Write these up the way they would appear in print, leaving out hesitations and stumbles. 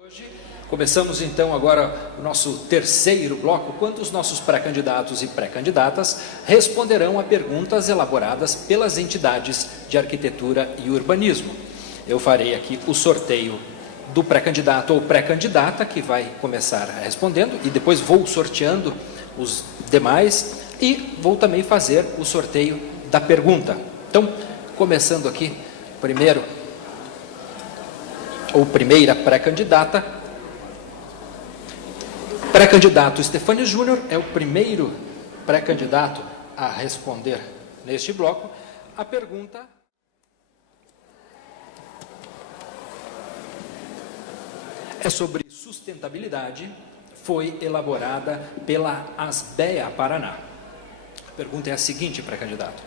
Hoje, começamos então agora o nosso terceiro bloco, quando os nossos pré-candidatos e pré-candidatas responderão a perguntas elaboradas pelas entidades de arquitetura e urbanismo. Eu farei aqui o sorteio do pré-candidato ou pré-candidata, que vai começar respondendo, e depois vou sorteando os demais e vou também fazer o sorteio da pergunta. Então, começando aqui, primeiro, ou primeira pré-candidata. Pré-candidato Stefânio Júnior é o primeiro pré-candidato a responder neste bloco. A pergunta é sobre sustentabilidade, foi elaborada pela Asbea Paraná. A pergunta é a seguinte, pré-candidato.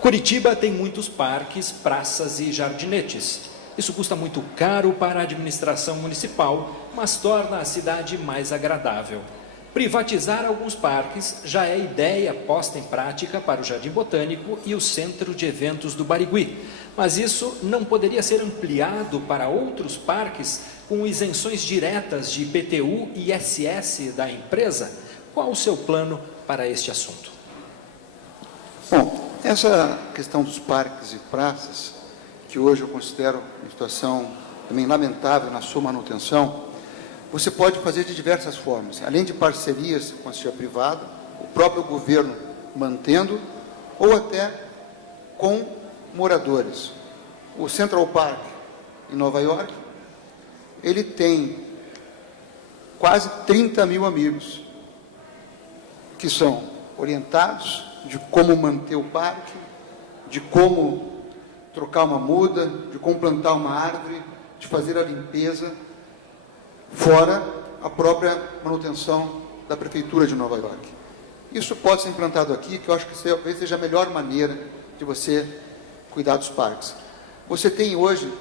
Curitiba tem muitos parques, praças e jardinetes. Isso custa muito caro para a administração municipal, mas torna a cidade mais agradável. Privatizar alguns parques já é ideia posta em prática para o Jardim Botânico e o Centro de Eventos do Barigui. Mas isso não poderia ser ampliado para outros parques com isenções diretas de IPTU e ISS da empresa? Qual o seu plano para este assunto? Bom, essa questão dos parques e praças, que hoje eu considero uma situação também lamentável na sua manutenção, você pode fazer de diversas formas, além de parcerias com a iniciativa privada, o próprio governo mantendo, ou até com moradores. O Central Park, em Nova York, ele tem quase 30 mil amigos, que são orientados de como manter o parque, de como trocar uma muda, de como plantar uma árvore, de fazer a limpeza, fora a própria manutenção da Prefeitura de Nova York. Isso pode ser implantado aqui, que eu acho que talvez seja a melhor maneira de você cuidar dos parques. Você tem hoje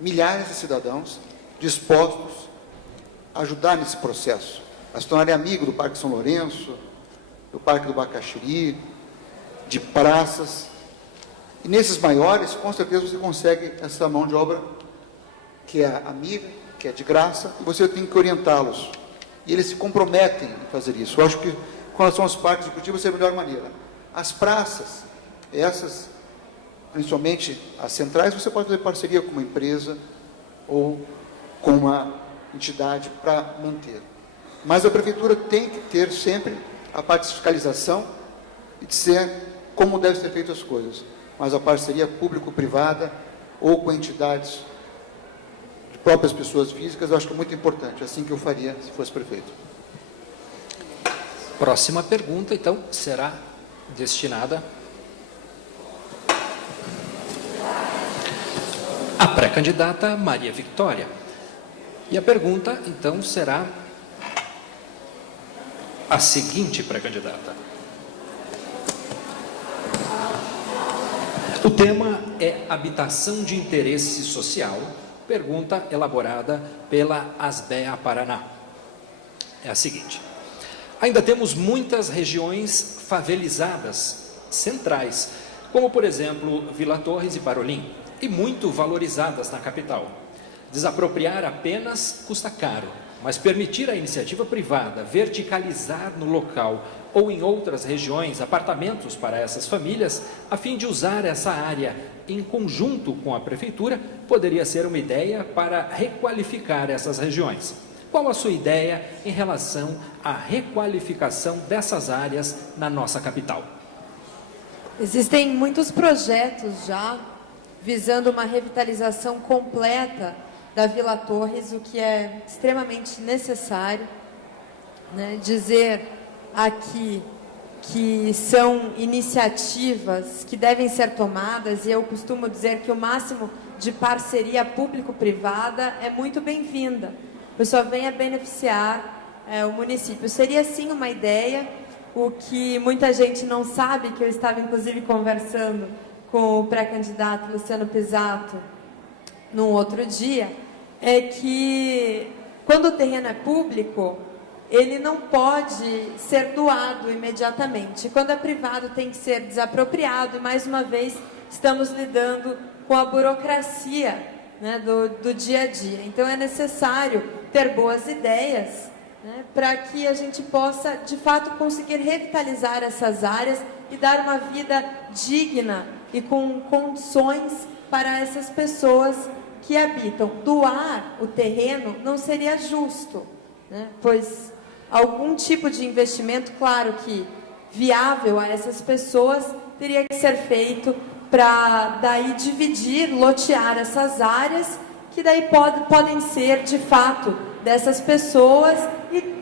milhares de cidadãos dispostos a ajudar nesse processo, a se tornarem amigos do Parque São Lourenço, do Parque do Bacaxiri, de praças. E nesses maiores, com certeza você consegue essa mão de obra que é amiga, que é de graça, e você tem que orientá-los. E eles se comprometem em fazer isso. Eu acho que, com relação aos parques de Curitiba, essa é a melhor maneira. As praças, essas, principalmente as centrais, você pode fazer parceria com uma empresa ou com uma entidade para manter. Mas a Prefeitura tem que ter sempre a parte de fiscalização e de ser como devem ser feitas as coisas. Mas a parceria público-privada ou com entidades de próprias pessoas físicas, eu acho que é muito importante, assim que eu faria se fosse prefeito. Próxima pergunta, então, será destinada à pré-candidata Maria Victória. E a pergunta, então, será a seguinte, pré-candidata. O tema é habitação de interesse social, pergunta elaborada pela Asbea Paraná. É a seguinte: ainda temos muitas regiões favelizadas, centrais, como por exemplo Vila Torres e Parolim, e muito valorizadas na capital. Desapropriar apenas custa caro, mas permitir à iniciativa privada verticalizar no local ou em outras regiões apartamentos para essas famílias, a fim de usar essa área em conjunto com a Prefeitura, poderia ser uma ideia para requalificar essas regiões. Qual a sua ideia em relação à requalificação dessas áreas na nossa capital? Existem muitos projetos já visando uma revitalização completa da Vila Torres, o que é extremamente necessário, né? Dizer aqui que são iniciativas que devem ser tomadas, e eu costumo dizer que o máximo de parceria público-privada é muito bem-vinda, pois só vem a beneficiar o município. Seria sim uma ideia, o que muita gente não sabe, que eu estava inclusive conversando com o pré-candidato Luciano Pisato num outro dia, é que quando o terreno é público, ele não pode ser doado imediatamente. Quando é privado, tem que ser desapropriado, e mais uma vez estamos lidando com a burocracia né, do dia a dia. Então é necessário ter boas ideias, né, para que a gente possa, de fato, conseguir revitalizar essas áreas e dar uma vida digna e com condições para essas pessoas que habitam. Doar o terreno não seria justo, né, pois algum tipo de investimento, claro que viável a essas pessoas, teria que ser feito para daí dividir, lotear essas áreas, que daí podem ser de fato dessas pessoas e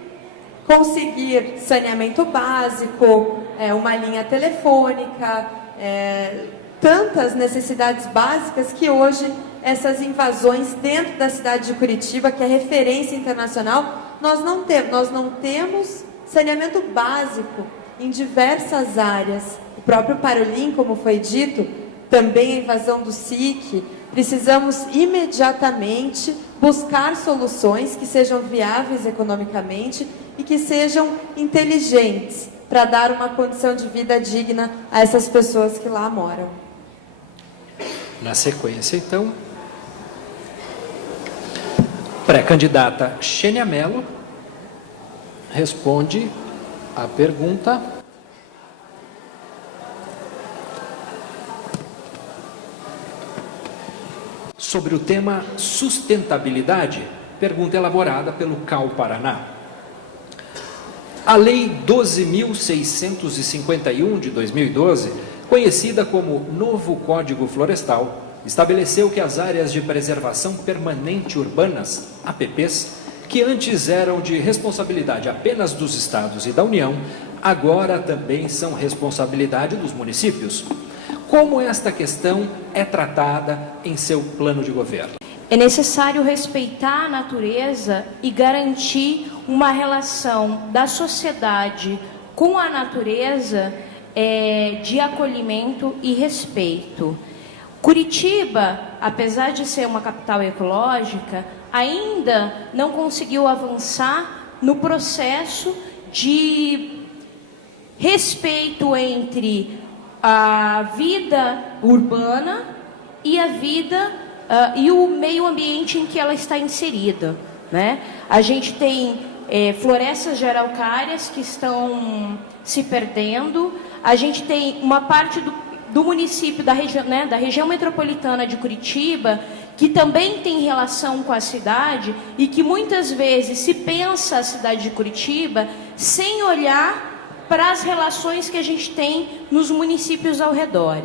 conseguir saneamento básico, uma linha telefônica, tantas necessidades básicas que hoje essas invasões dentro da cidade de Curitiba, que é referência internacional, nós não temos saneamento básico em diversas áreas. O próprio Parolim, como foi dito, também a invasão do SIC. Precisamos imediatamente buscar soluções que sejam viáveis economicamente e que sejam inteligentes para dar uma condição de vida digna a essas pessoas que lá moram. Na sequência, então, pré-candidata Xênia Mello responde a pergunta sobre o tema sustentabilidade, pergunta elaborada pelo CAU Paraná. A Lei 12.651 de 2012, conhecida como Novo Código Florestal, estabeleceu que as áreas de preservação permanente urbanas, APPs, que antes eram de responsabilidade apenas dos estados e da União, agora também são responsabilidade dos municípios. Como esta questão é tratada em seu plano de governo? É necessário respeitar a natureza e garantir uma relação da sociedade com a natureza de acolhimento e respeito. Curitiba, apesar de ser uma capital ecológica, ainda não conseguiu avançar no processo de respeito entre a vida urbana e a vida e o meio ambiente em que ela está inserida, né? A gente tem florestas de araucárias que estão se perdendo, a gente tem uma parte do município, da região metropolitana de Curitiba, que também tem relação com a cidade e que muitas vezes se pensa a cidade de Curitiba sem olhar para as relações que a gente tem nos municípios ao redor.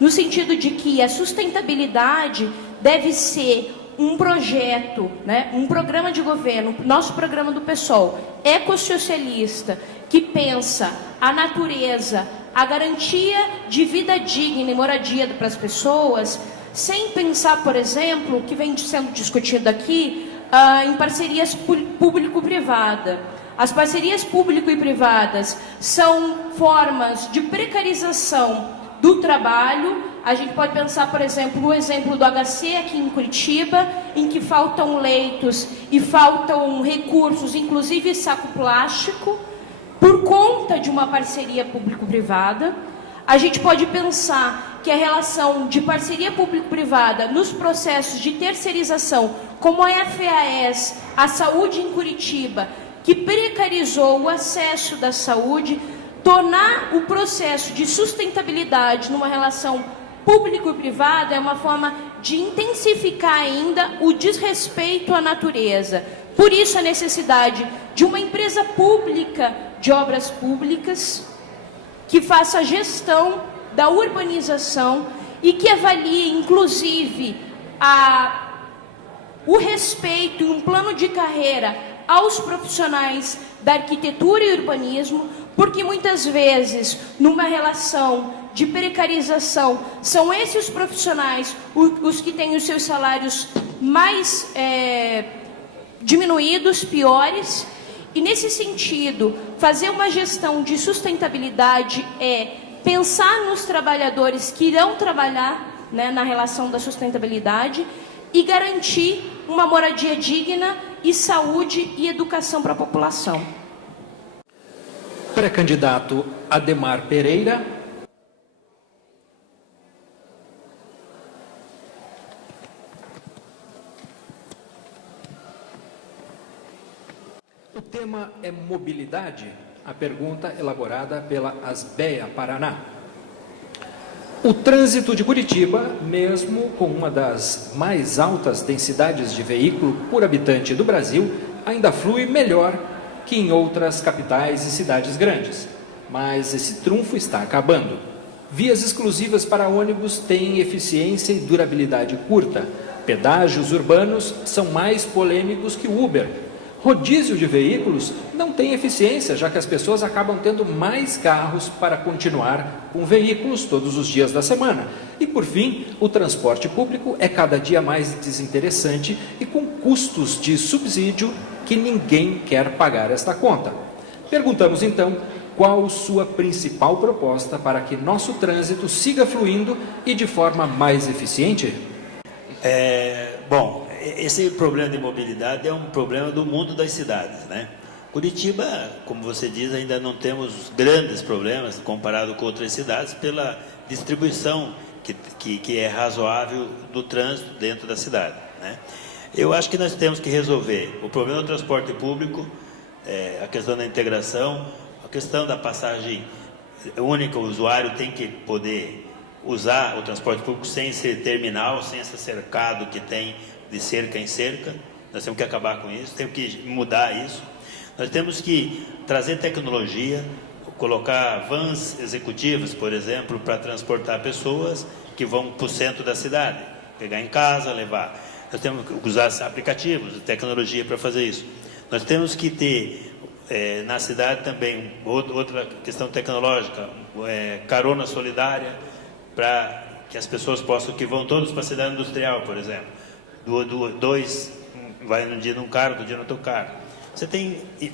No sentido de que a sustentabilidade deve ser um projeto, né, um programa de governo, nosso programa do PSOL, ecossocialista, que pensa a natureza, a garantia de vida digna e moradia para as pessoas, sem pensar, por exemplo, o que vem sendo discutido aqui, em parcerias público-privada. As parcerias público e privadas são formas de precarização do trabalho. A gente pode pensar, por exemplo, o exemplo do HC aqui em Curitiba, em que faltam leitos e faltam recursos, inclusive saco plástico, por conta de uma parceria público-privada. A gente pode pensar que a relação de parceria público-privada nos processos de terceirização, como a FAES, a saúde em Curitiba, que precarizou o acesso da saúde, tornar o processo de sustentabilidade numa relação público e privada é uma forma de intensificar ainda o desrespeito à natureza. Por isso a necessidade de uma empresa pública de obras públicas que faça a gestão da urbanização e que avalie, inclusive, o respeito e um plano de carreira aos profissionais da arquitetura e urbanismo, porque muitas vezes, numa relação de precarização, são esses os profissionais os que têm os seus salários mais diminuídos, piores, e nesse sentido, fazer uma gestão de sustentabilidade é pensar nos trabalhadores que irão trabalhar, né, na relação da sustentabilidade e garantir uma moradia digna e saúde e educação para a população. Pré-candidato Ademar Pereira. tema é mobilidade. A pergunta elaborada pela Asbea Paraná. O trânsito de Curitiba, mesmo com uma das mais altas densidades de veículo por habitante do Brasil, ainda flui melhor que em outras capitais e cidades grandes. Mas esse trunfo está acabando. Vias exclusivas para ônibus têm eficiência e durabilidade curta. Pedágios urbanos são mais polêmicos que o Uber. Rodízio de veículos não tem eficiência, já que as pessoas acabam tendo mais carros para continuar com veículos todos os dias da semana. E, por fim, o transporte público é cada dia mais desinteressante e com custos de subsídio que ninguém quer pagar esta conta. Perguntamos, então, qual sua principal proposta para que nosso trânsito siga fluindo e de forma mais eficiente? Bom, esse problema de mobilidade é um problema do mundo das cidades, né? Curitiba, como você diz, ainda não temos grandes problemas comparado com outras cidades pela distribuição que é razoável do trânsito dentro da cidade, né? Eu acho que nós temos que resolver o problema do transporte público, a questão da integração, a questão da passagem única, o usuário tem que poder usar o transporte público sem ser terminal, sem esse cercado que tem de cerca em cerca. Nós temos que acabar com isso, temos que mudar isso. Nós temos que trazer tecnologia, colocar vans executivas, por exemplo, para transportar pessoas que vão para o centro da cidade, pegar em casa, levar. Nós temos que usar aplicativos, tecnologia para fazer isso. Nós temos que ter na cidade também outra questão tecnológica, carona solidária, para que as pessoas possam, que vão todos para a cidade industrial, por exemplo. Dois vai num dia num carro, outro dia no outro carro.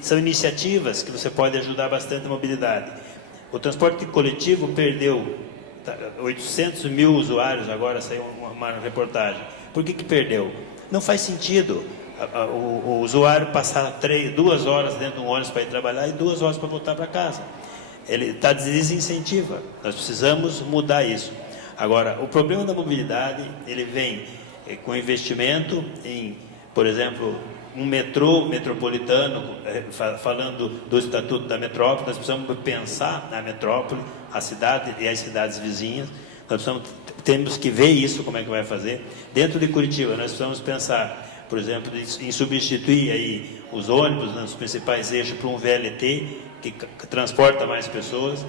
São iniciativas que você pode ajudar bastante a mobilidade. O transporte coletivo perdeu 800 mil usuários, agora saiu uma reportagem. Por que perdeu? Não faz sentido o usuário passar 2 horas dentro de um ônibus para ir trabalhar e 2 horas para voltar para casa. Ele está desincentiva. Nós precisamos mudar isso. Agora, o problema da mobilidade, ele vem com investimento em, por exemplo, um metrô metropolitano, falando do Estatuto da Metrópole. Nós precisamos pensar na metrópole, a cidade e as cidades vizinhas. Nós temos que ver isso, como é que vai fazer. Dentro de Curitiba, nós precisamos pensar, por exemplo, em substituir aí os ônibus nos principais eixos por um VLT, que transporta mais pessoas.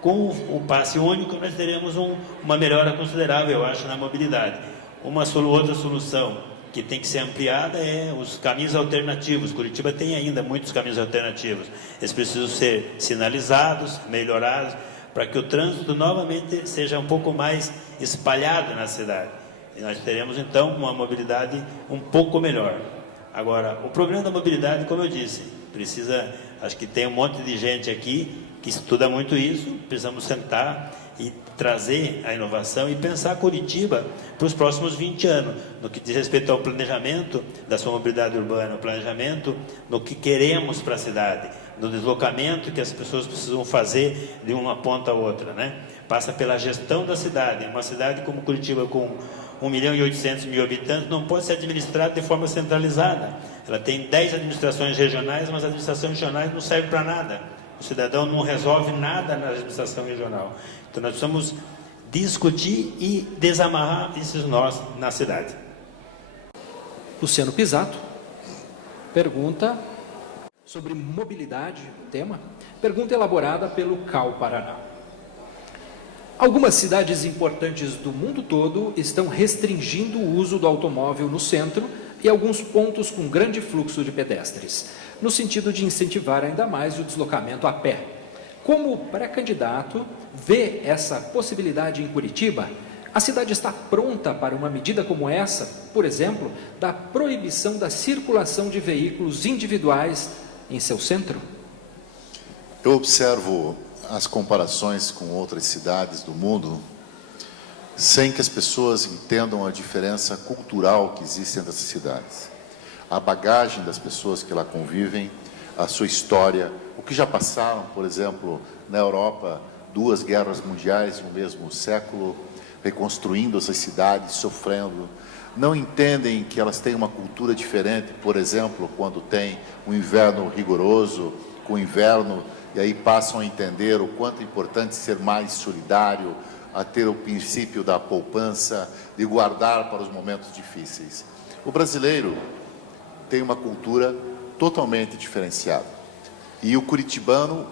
Com o passe único, nós teremos uma melhora considerável, eu acho, na mobilidade. Outra solução que tem que ser ampliada é os caminhos alternativos. Curitiba tem ainda muitos caminhos alternativos. Eles precisam ser sinalizados, melhorados, para que o trânsito novamente seja um pouco mais espalhado na cidade. E nós teremos, então, uma mobilidade um pouco melhor. Agora, o problema da mobilidade, como eu disse, acho que tem um monte de gente aqui que estuda muito isso, precisamos sentar e trazer a inovação e pensar Curitiba para os próximos 20 anos, no que diz respeito ao planejamento da sua mobilidade urbana, o planejamento no que queremos para a cidade, no deslocamento que as pessoas precisam fazer de uma ponta a outra, né? Passa pela gestão da cidade. Uma cidade como Curitiba, com 1.800.000 habitantes, não pode ser administrada de forma centralizada. Ela tem 10 administrações regionais, mas as administrações regionais não servem para nada. O cidadão não resolve nada na administração regional. Então, nós precisamos discutir e desamarrar esses nós na cidade. Luciano Pisato pergunta sobre mobilidade, tema. Pergunta elaborada pelo CAU Paraná. Algumas cidades importantes do mundo todo estão restringindo o uso do automóvel no centro e alguns pontos com grande fluxo de pedestres, no sentido de incentivar ainda mais o deslocamento a pé. Como pré-candidato, vê essa possibilidade em Curitiba? A cidade está pronta para uma medida como essa, por exemplo, da proibição da circulação de veículos individuais em seu centro? Eu observo as comparações com outras cidades do mundo sem que as pessoas entendam a diferença cultural que existe entre essas cidades. A bagagem das pessoas que lá convivem, a sua história, o que já passaram, por exemplo, na Europa, 2 guerras mundiais no mesmo século, reconstruindo essas cidades, sofrendo. Não entendem que elas têm uma cultura diferente, por exemplo, quando tem um inverno rigoroso, com o inverno, e aí passam a entender o quanto é importante ser mais solidário, a ter o princípio da poupança, de guardar para os momentos difíceis. O brasileiro tem uma cultura totalmente diferenciada. E o curitibano,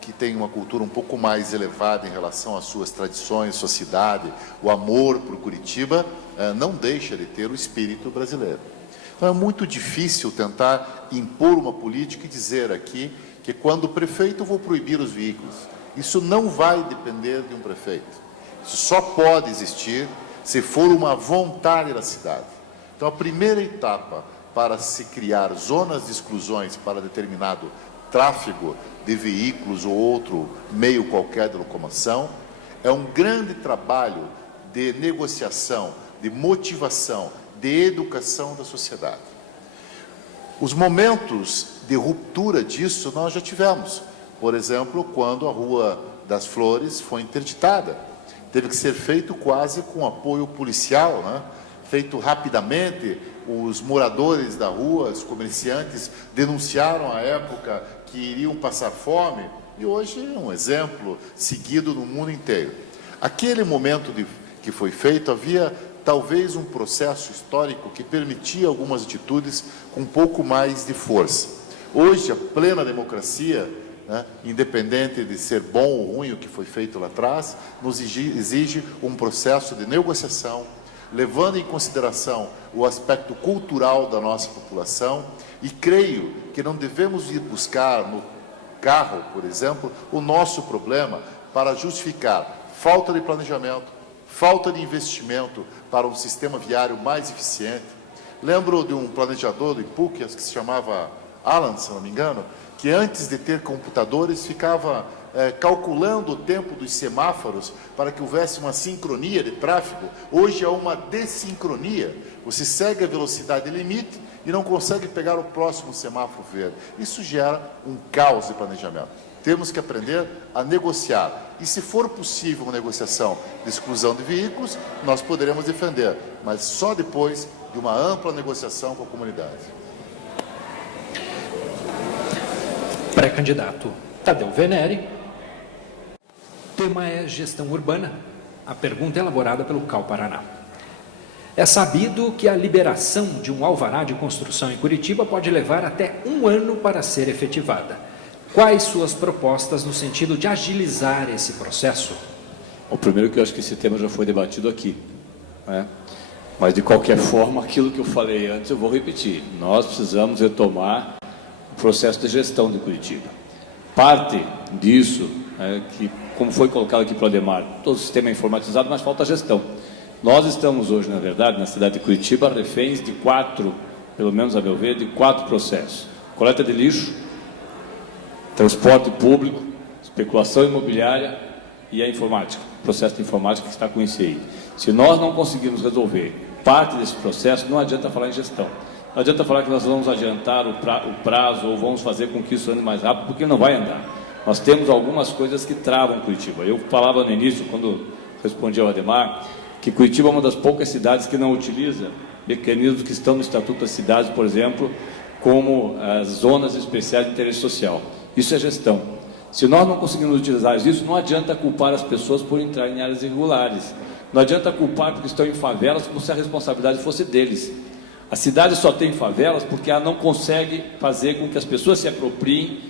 que tem uma cultura um pouco mais elevada em relação às suas tradições, sua cidade, o amor por Curitiba, não deixa de ter o espírito brasileiro. Então é muito difícil tentar impor uma política e dizer aqui que quando o prefeito vou proibir os veículos. Isso não vai depender de um prefeito. Isso só pode existir se for uma vontade da cidade. Então, a primeira etapa para se criar zonas de exclusões para determinado tráfego de veículos ou outro meio qualquer de locomoção é um grande trabalho de negociação, de motivação, de educação da sociedade. Os momentos de ruptura disso nós já tivemos. Por exemplo, quando a Rua das Flores foi interditada. Teve que ser feito quase com apoio policial, né? Feito rapidamente. Os moradores da rua, os comerciantes, denunciaram à época que iriam passar fome, e hoje é um exemplo seguido no mundo inteiro. Aquele momento que foi feito, havia talvez um processo histórico que permitia algumas atitudes com um pouco mais de força. Hoje, a plena democracia, né, independente de ser bom ou ruim o que foi feito lá atrás, nos exige um processo de negociação, levando em consideração o aspecto cultural da nossa população, e creio que não devemos ir buscar no carro, por exemplo, o nosso problema para justificar falta de planejamento, falta de investimento para um sistema viário mais eficiente. Lembro de um planejador do IPUC, que se chamava Alan, se não me engano, que antes de ter computadores ficava calculando o tempo dos semáforos para que houvesse uma sincronia de tráfego. Hoje há uma desincronia. Você segue a velocidade limite e não consegue pegar o próximo semáforo verde. Isso gera um caos de planejamento. Temos que aprender a negociar. E se for possível uma negociação de exclusão de veículos, nós poderemos defender, mas só depois de uma ampla negociação com a comunidade. Pré-candidato Tadeu Venere. O tema é gestão urbana. A pergunta é elaborada pelo CAU Paraná. É sabido que a liberação de um alvará de construção em Curitiba pode levar até 1 ano para ser efetivada. Quais suas propostas no sentido de agilizar esse processo? O primeiro que eu acho que esse tema já foi debatido aqui, né? Mas de qualquer forma, aquilo que eu falei antes eu vou repetir. Nós precisamos retomar o processo de gestão de Curitiba. Parte disso, que como foi colocado aqui pelo Ademar, todo o sistema é informatizado, mas falta gestão. Nós estamos hoje, na verdade, na cidade de Curitiba, reféns de 4, pelo menos a meu ver, de 4 processos. Coleta de lixo, transporte público, especulação imobiliária e a informática, o processo de informática que está com isso aí. Se nós não conseguirmos resolver parte desse processo, não adianta falar em gestão. Não adianta falar que nós vamos adiantar o prazo ou vamos fazer com que isso ande mais rápido, porque não vai andar. Nós temos algumas coisas que travam Curitiba. Eu falava no início, quando respondi ao Ademar, que Curitiba é uma das poucas cidades que não utiliza mecanismos que estão no Estatuto das Cidades, por exemplo, como as zonas especiais de interesse social. Isso é gestão. Se nós não conseguimos utilizar isso, não adianta culpar as pessoas por entrar em áreas irregulares. Não adianta culpar porque estão em favelas como se a responsabilidade fosse deles. A cidade só tem favelas porque ela não consegue fazer com que as pessoas se apropriem,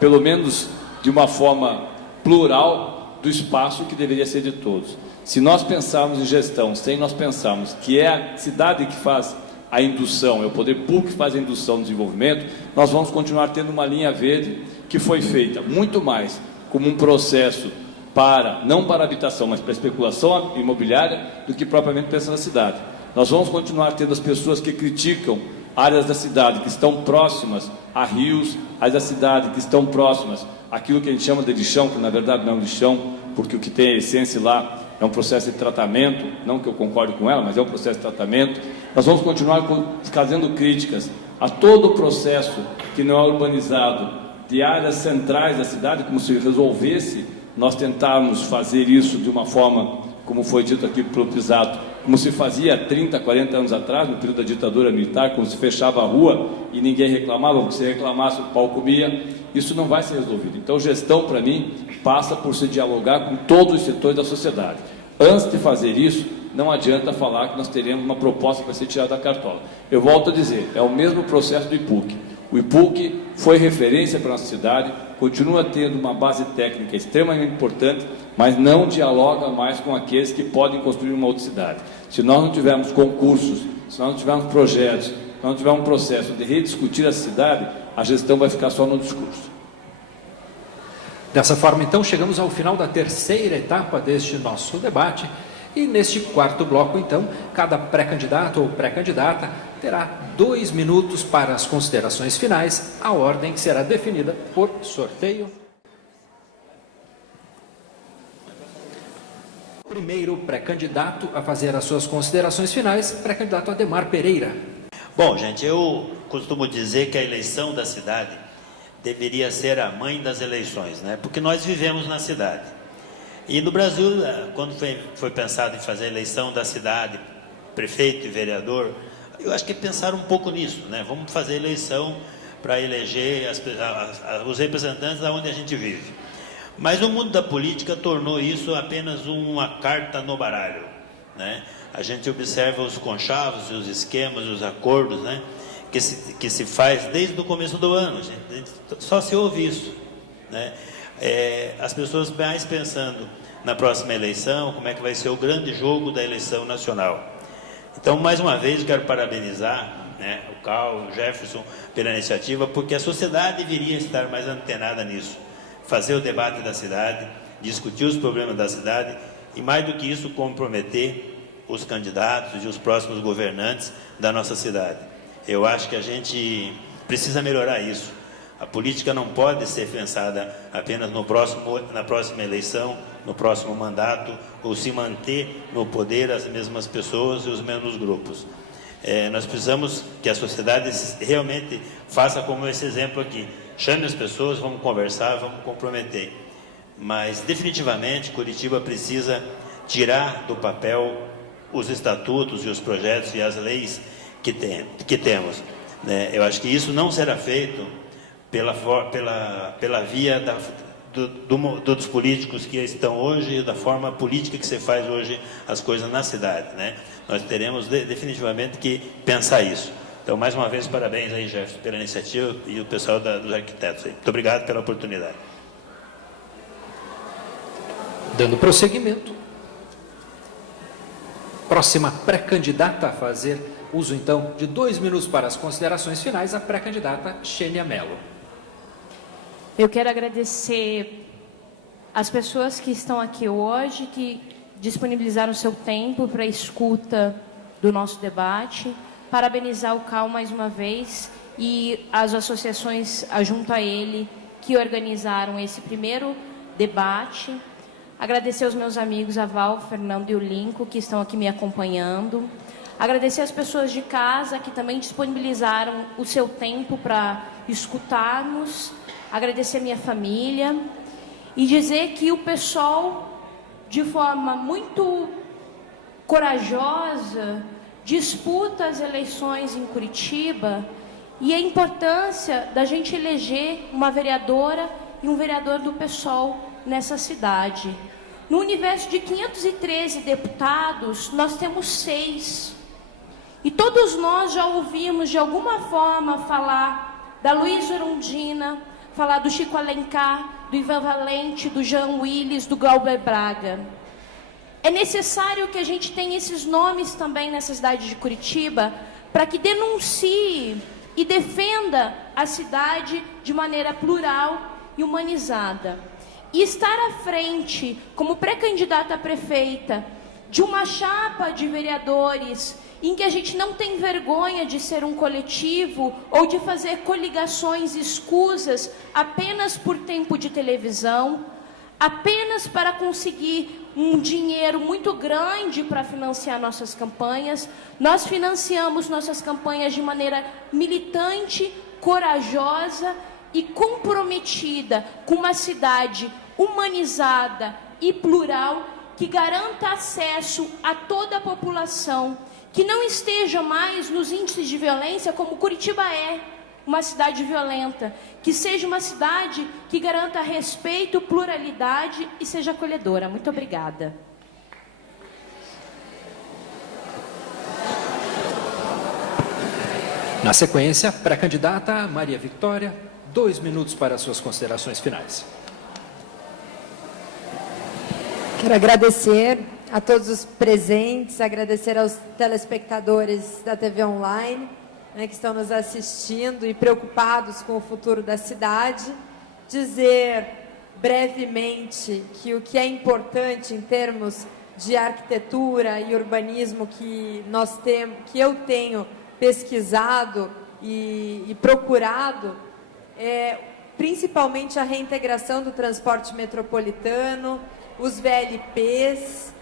pelo menos de uma forma plural, do espaço que deveria ser de todos. Se nós pensarmos em gestão, sem nós pensarmos que é a cidade que faz a indução, é o poder público que faz a indução do desenvolvimento, nós vamos continuar tendo uma linha verde que foi feita muito mais como um processo para, não para habitação, mas para especulação imobiliária, do que propriamente pensando na cidade. Nós vamos continuar tendo as pessoas que criticam áreas da cidade que estão próximas a rios, áreas da cidade que estão próximas àquilo que a gente chama de lixão, que na verdade não é um lixão, porque o que tem a essência lá é um processo de tratamento, não que eu concorde com ela, mas é um processo de tratamento. Nós vamos continuar fazendo críticas a todo o processo que não é urbanizado, de áreas centrais da cidade, como se resolvesse nós tentarmos fazer isso de uma forma como foi dito aqui pelo Pisato, como se fazia 30, 40 anos atrás, no período da ditadura militar, quando se fechava a rua e ninguém reclamava, porque se reclamasse o pau comia, isso não vai ser resolvido. Então, gestão, para mim, passa por se dialogar com todos os setores da sociedade. Antes de fazer isso, não adianta falar que nós teremos uma proposta para ser tirada da cartola. Eu volto a dizer, é o mesmo processo do IPUC. O IPUC foi referência para a nossa cidade, continua tendo uma base técnica extremamente importante, mas não dialoga mais com aqueles que podem construir uma outra cidade. Se nós não tivermos concursos, se nós não tivermos projetos, se nós não tivermos um processo de rediscutir a cidade, a gestão vai ficar só no discurso. Dessa forma, então, chegamos ao final da terceira etapa deste nosso debate. E neste quarto bloco, então, cada pré-candidato ou pré-candidata terá 2 minutos para as considerações finais, a ordem que será definida por sorteio. Primeiro pré-candidato a fazer as suas considerações finais, pré-candidato Ademar Pereira. Bom, gente, eu costumo dizer que a eleição da cidade deveria ser a mãe das eleições, né? Porque nós vivemos na cidade. E no Brasil, quando foi pensado em fazer a eleição da cidade, prefeito e vereador, eu acho que pensaram um pouco nisso, né? Vamos fazer eleição para eleger os representantes da onde a gente vive. Mas o mundo da política tornou isso apenas uma carta no baralho, né? A gente observa os conchavos, os esquemas, os acordos, né? Que se faz desde o começo do ano, gente. Só se ouve isso, né? As pessoas mais pensando na próxima eleição, como é que vai ser o grande jogo da eleição nacional. Então, mais uma vez, quero parabenizar, né, o Carl, o Jefferson, pela iniciativa, porque a sociedade deveria estar mais antenada nisso. Fazer o debate da cidade, discutir os problemas da cidade e, mais do que isso, comprometer os candidatos e os próximos governantes da nossa cidade. Eu acho que a gente precisa melhorar isso. A política não pode ser pensada apenas na próxima eleição, no próximo mandato, ou se manter no poder as mesmas pessoas e os mesmos grupos. Nós precisamos que a sociedade realmente faça como esse exemplo aqui. Chame as pessoas, vamos conversar, vamos comprometer. Mas, definitivamente, Curitiba precisa tirar do papel os estatutos e os projetos e as leis que temos. Eu acho que isso não será feito pela via dos políticos que estão hoje, da forma política que se faz hoje as coisas na cidade, né? Nós teremos definitivamente que pensar isso. Então, mais uma vez, parabéns aí, Jefferson, pela iniciativa e o pessoal dos arquitetos aí. Muito obrigado pela oportunidade. Dando prosseguimento. Próxima pré-candidata a fazer uso, então, de 2 minutos para as considerações finais, a pré-candidata Xênia Mello. Eu quero agradecer as pessoas que estão aqui hoje, que disponibilizaram seu tempo para a escuta do nosso debate. Parabenizar o CAL mais uma vez e as associações junto a ele que organizaram esse primeiro debate. Agradecer aos meus amigos, a Val, Fernando e o Linco, que estão aqui me acompanhando. Agradecer às pessoas de casa que também disponibilizaram o seu tempo para escutarmos. Agradecer a minha família e dizer que o pessoal, de forma muito corajosa, disputa as eleições em Curitiba e a importância da gente eleger uma vereadora e um vereador do PSOL nessa cidade. No universo de 513 deputados, nós temos 6. E todos nós já ouvimos, de alguma forma, falar da Luísa Erundina, falar do Chico Alencar, do Ivan Valente, do Jean Willis, do Glauber Braga. É necessário que a gente tenha esses nomes também nessa cidade de Curitiba, para que denuncie e defenda a cidade de maneira plural e humanizada. E estar à frente, como pré-candidata a prefeita, de uma chapa de vereadores em que a gente não tem vergonha de ser um coletivo ou de fazer coligações escusas apenas por tempo de televisão, apenas para conseguir um dinheiro muito grande para financiar nossas campanhas. Nós financiamos nossas campanhas de maneira militante, corajosa e comprometida com uma cidade humanizada e plural que garanta acesso a toda a população, que não esteja mais nos índices de violência como Curitiba é, uma cidade violenta, que seja uma cidade que garanta respeito, pluralidade e seja acolhedora. Muito obrigada. Na sequência, pré-candidata Maria Vitória, 2 minutos para suas considerações finais. Quero agradecer a todos os presentes, agradecer aos telespectadores da TV Online, né, que estão nos assistindo e preocupados com o futuro da cidade. Dizer brevemente que o que é importante em termos de arquitetura e urbanismo que eu tenho pesquisado e procurado é principalmente a reintegração do transporte metropolitano, os VLPs,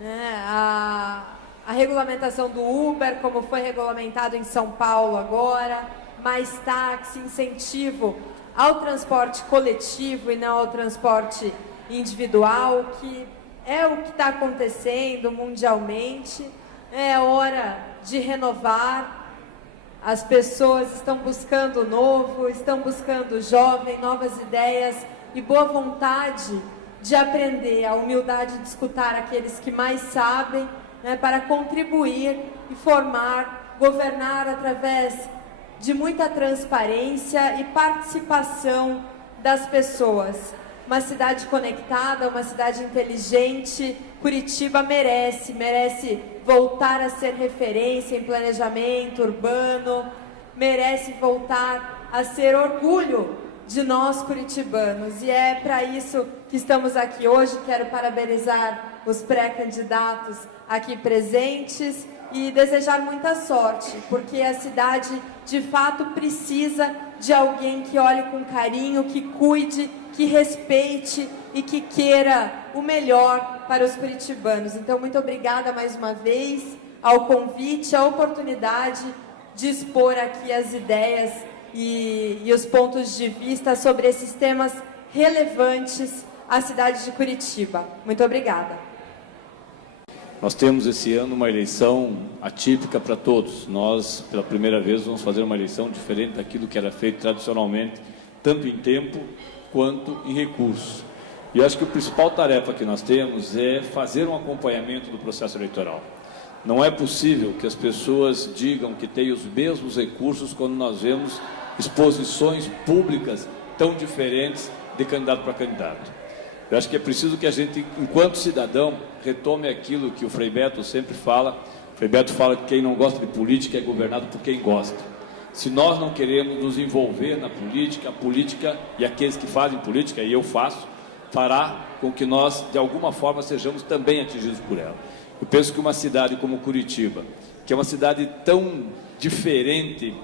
né, a regulamentação do Uber, como foi regulamentado em São Paulo agora, mais táxi, incentivo ao transporte coletivo e não ao transporte individual, que é o que está acontecendo mundialmente. É hora de renovar. As pessoas estão buscando o novo, estão buscando o jovem, novas ideias e boa vontade de aprender, a humildade de escutar aqueles que mais sabem, né, para contribuir e formar, governar através de muita transparência e participação das pessoas. Uma cidade conectada, uma cidade inteligente. Curitiba merece voltar a ser referência em planejamento urbano, merece voltar a ser orgulho de nós curitibanos. E é para isso que estamos aqui hoje. Quero parabenizar os pré-candidatos aqui presentes e desejar muita sorte, porque a cidade de fato precisa de alguém que olhe com carinho, que cuide, que respeite e que queira o melhor para os curitibanos. Então, muito obrigada mais uma vez ao convite, à oportunidade de expor aqui as ideias e os pontos de vista sobre esses temas relevantes à cidade de Curitiba. Muito obrigada. Nós temos esse ano uma eleição atípica para todos. Nós, pela primeira vez, vamos fazer uma eleição diferente daquilo que era feito tradicionalmente, tanto em tempo quanto em recursos. E eu acho que a principal tarefa que nós temos é fazer um acompanhamento do processo eleitoral. Não é possível que as pessoas digam que têm os mesmos recursos quando nós vemos exposições públicas tão diferentes de candidato para candidato. Eu acho que é preciso que a gente, enquanto cidadão, retome aquilo que o Frei Beto sempre fala. O Frei Beto fala que quem não gosta de política é governado por quem gosta. Se nós não queremos nos envolver na política, a política e aqueles que fazem política, e eu faço, fará com que nós, de alguma forma, sejamos também atingidos por ela. Eu penso que uma cidade como Curitiba, que é uma cidade tão diferente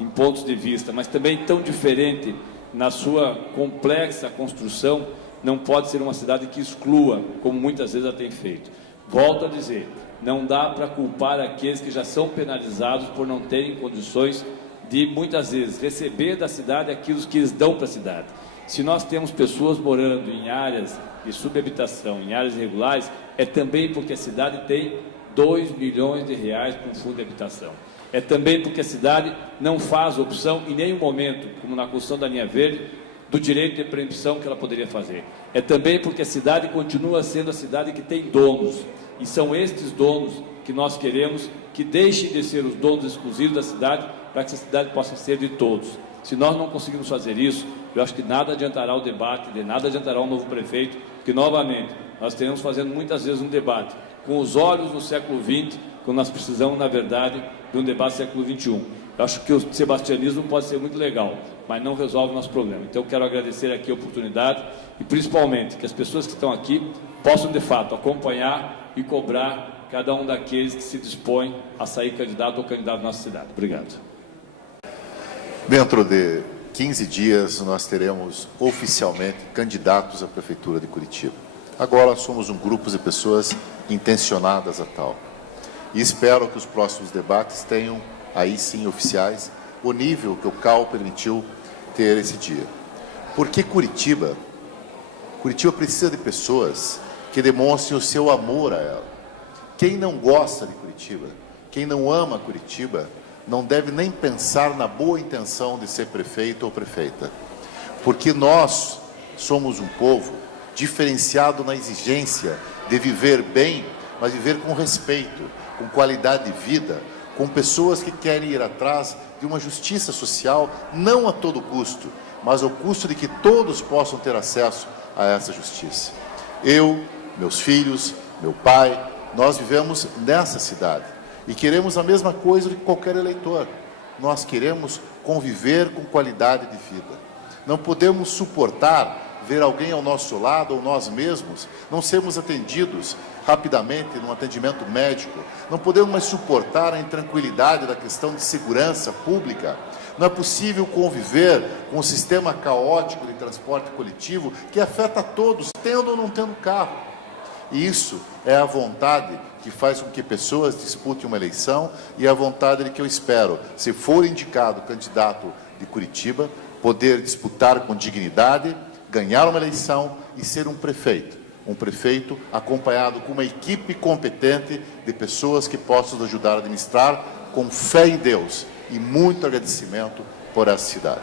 em pontos de vista, mas também tão diferente na sua complexa construção, não pode ser uma cidade que exclua, como muitas vezes ela tem feito. Volto a dizer, não dá para culpar aqueles que já são penalizados por não terem condições de, muitas vezes, receber da cidade aquilo que eles dão para a cidade. Se nós temos pessoas morando em áreas de subhabitação, em áreas irregulares, é também porque a cidade tem 2 milhões de reais para um fundo de habitação. É também porque a cidade não faz opção em nenhum momento, como na construção da linha verde, do direito de preempção que ela poderia fazer. É também porque a cidade continua sendo a cidade que tem donos, e são estes donos que nós queremos que deixem de ser os donos exclusivos da cidade, para que essa cidade possa ser de todos. Se nós não conseguirmos fazer isso, eu acho que nada adiantará o debate, de nada adiantará um novo prefeito, porque, novamente, nós teremos fazendo muitas vezes um debate com os olhos no século XX, quando nós precisamos, na verdade, de um debate do século XXI. Eu acho que o sebastianismo pode ser muito legal, mas não resolve o nosso problema. Então, eu quero agradecer aqui a oportunidade e, principalmente, que as pessoas que estão aqui possam, de fato, acompanhar e cobrar cada um daqueles que se dispõem a sair candidato ou candidato na nossa cidade. Obrigado. Dentro de 15 dias, nós teremos oficialmente candidatos à Prefeitura de Curitiba. Agora somos um grupo de pessoas intencionadas a tal. E espero que os próximos debates tenham, aí sim, oficiais, o nível que o CAL permitiu ter esse dia. Porque Curitiba precisa de pessoas que que demonstrem o seu amor a ela. Quem não gosta de Curitiba, quem não ama Curitiba, não deve nem pensar na boa intenção de ser prefeito ou prefeita. Porque nós somos um povo diferenciado na exigência de viver bem, mas viver com respeito, com qualidade de vida, com pessoas que querem ir atrás de uma justiça social, não a todo custo, mas ao custo de que todos possam ter acesso a essa justiça. Eu, meus filhos, meu pai, nós vivemos nessa cidade e queremos a mesma coisa de qualquer eleitor. Nós queremos conviver com qualidade de vida. Não podemos suportar ver alguém ao nosso lado ou nós mesmos não sermos atendidos rapidamente num atendimento médico. Não podemos mais suportar a intranquilidade da questão de segurança pública. Não é possível conviver com um sistema caótico de transporte coletivo que afeta a todos, tendo ou não tendo carro. E isso é a vontade que faz com que pessoas disputem uma eleição e a vontade de que eu espero, se for indicado candidato de Curitiba, poder disputar com dignidade, ganhar uma eleição e ser um prefeito acompanhado com uma equipe competente de pessoas que possam nos ajudar a administrar com fé em Deus e muito agradecimento por essa cidade.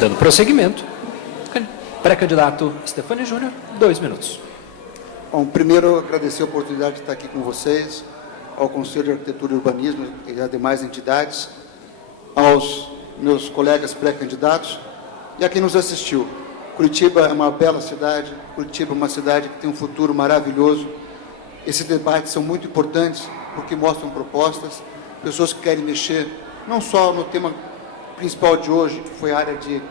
Dando prosseguimento, pré-candidato Stefani Júnior, 2 minutos. Bom, primeiro, agradecer a oportunidade de estar aqui com vocês, ao Conselho de Arquitetura e Urbanismo e às demais entidades, aos meus colegas pré-candidatos e a quem nos assistiu. Curitiba é uma bela cidade, Curitiba é uma cidade que tem um futuro maravilhoso. Esses debates são muito importantes porque mostram propostas, pessoas que querem mexer não só no tema principal de hoje, que foi a área de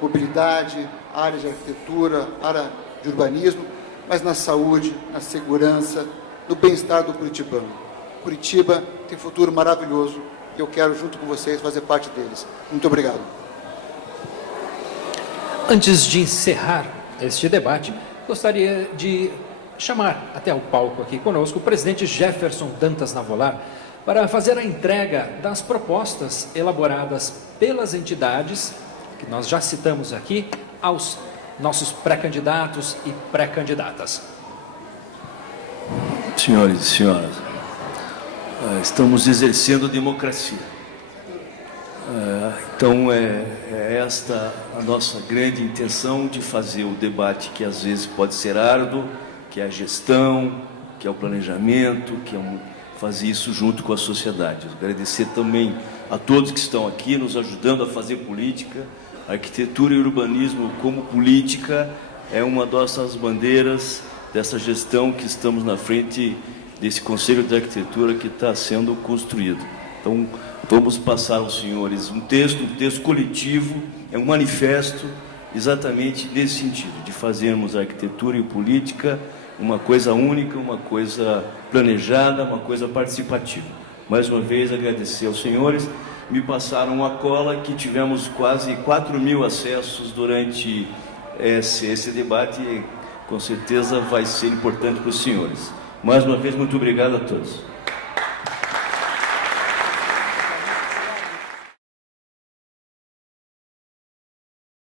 mobilidade, a área de arquitetura, a área de urbanismo, mas na saúde, na segurança, no bem-estar do curitibano. Curitiba tem um futuro maravilhoso e eu quero, junto com vocês, fazer parte deles. Muito obrigado. Antes de encerrar este debate, gostaria de chamar até o palco aqui conosco o presidente Jefferson Dantas Navolar para fazer a entrega das propostas elaboradas pelas entidades, que nós já citamos aqui, aos nossos pré-candidatos e pré-candidatas. Senhores e senhoras, estamos exercendo a democracia. Então, é esta a nossa grande intenção de fazer o debate que às vezes pode ser árduo, que é a gestão, que é o planejamento, que é fazer isso junto com a sociedade. Agradecer também a todos que estão aqui nos ajudando a fazer política. A arquitetura e urbanismo como política é uma das nossas bandeiras dessa gestão que estamos na frente desse Conselho de Arquitetura que está sendo construído. Então, vamos passar aos senhores um texto coletivo, é um manifesto exatamente nesse sentido, de fazermos a arquitetura e política uma coisa única, uma coisa planejada, uma coisa participativa. Mais uma vez, agradecer aos senhores. Me passaram a cola que tivemos quase 4.000 acessos durante esse debate e com certeza vai ser importante para os senhores. Mais uma vez, muito obrigado a todos.